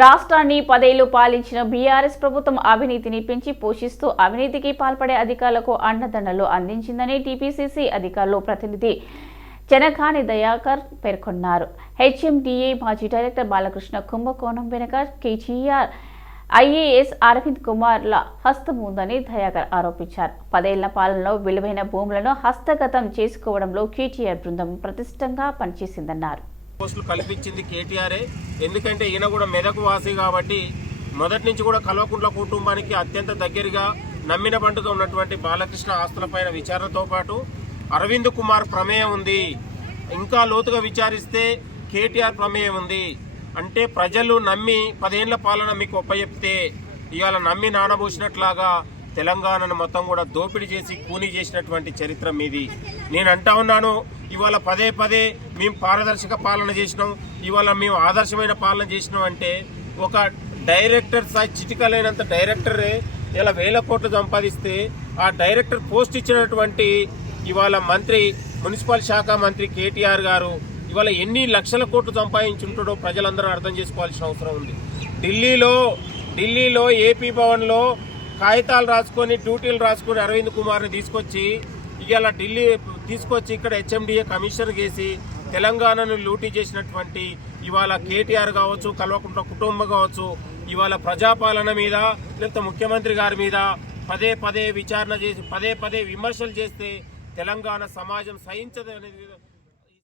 రాష్ట్రాన్ని పదేళ్ళు పాలించిన బీఆర్ఎస్ ప్రభుత్వం అవినీతిని పెంచి పోషిస్తూ అవినీతికి పాల్పడే అధికారులకు అండదండలు అందించిందని టీపీసీసీ అధికారులు ప్రతినిధి చెనకాని దయాకర్ పేర్కొన్నారు. హెచ్ఎండిఏ మాజీ డైరెక్టర్ బాలకృష్ణ కుంభకోణం వెనుక కేజీఆర్ ఐఏఎస్ అరవింద్ కుమార్ల హస్తం ఉందని దయాకర్ ఆరోపించారు. పదేళ్ళ పాలనలో విలువైన భూములను హస్తగతం చేసుకోవడంలో కేటీఆర్ బృందం ప్రతిష్టంగా పనిచేసిందన్నారు. పోస్టులు కల్పించింది కేటీఆరే. ఎందుకంటే ఈయన కూడా మెదకు వాసి కాబట్టి మొదటి నుంచి కూడా కల్వకుంట్ల కుటుంబానికి అత్యంత దగ్గరగా నమ్మిన పండుగ ఉన్నటువంటి బాలకృష్ణ ఆస్తులపైన విచారణతో పాటు అరవింద్ కుమార్ ప్రమేయం ఉంది. ఇంకా లోతుగా విచారిస్తే కేటీఆర్ ప్రమేయం ఉంది. అంటే ప్రజలు నమ్మి పదేళ్ళ పాలన మీకు ఒప్పచెప్తే ఇవాళ నమ్మి నానబోసినట్లాగా తెలంగాణను మొత్తం కూడా దోపిడీ చేసి కూనీ చేసినటువంటి చరిత్ర మీది. నేను అంటా ఉన్నాను ఇవాళ పదే పదే మేము పారదర్శక పాలన చేసినాం. ఇవాళ మేము ఆదర్శమైన పాలన చేసినాం అంటే ఒక డైరెక్టర్ స్థాయి చిటికలైనంత డైరెక్టరే ఇలా వేల కోట్లు సంపాదిస్తే ఆ డైరెక్టర్ పోస్ట్ ఇచ్చినటువంటి ఇవాళ మంత్రి మున్సిపల్ శాఖ మంత్రి కేటీఆర్ గారు ఇవాళ ఎన్ని లక్షల కోట్లు సంపాదించుంటాడో ప్రజలందరూ అర్థం చేసుకోవాల్సిన అవసరం ఉంది. ఢిల్లీలో ఢిల్లీలో ఏపీ భవన్లో కాగితాలు రాసుకొని డ్యూటీలు రాసుకొని అరవింద్ కుమార్ని తీసుకొచ్చి ఇవాళ ఢిల్లీ తీసుకొచ్చి ఇక్కడ హెచ్ఎండిఏ కమిషనర్ చేసి తెలంగాణను లూటీ చేసినటువంటి ఇవాళ కేటీఆర్ కావచ్చు కల్వకుంట్ల కుటుంబం కావచ్చు ఇవాళ ప్రజాపాలన మీద లేకపోతే ముఖ్యమంత్రి గారి మీద పదే పదే విచారణ చేసి పదే పదే విమర్శలు చేస్తే తెలంగాణ సమాజం సహించదు అనేది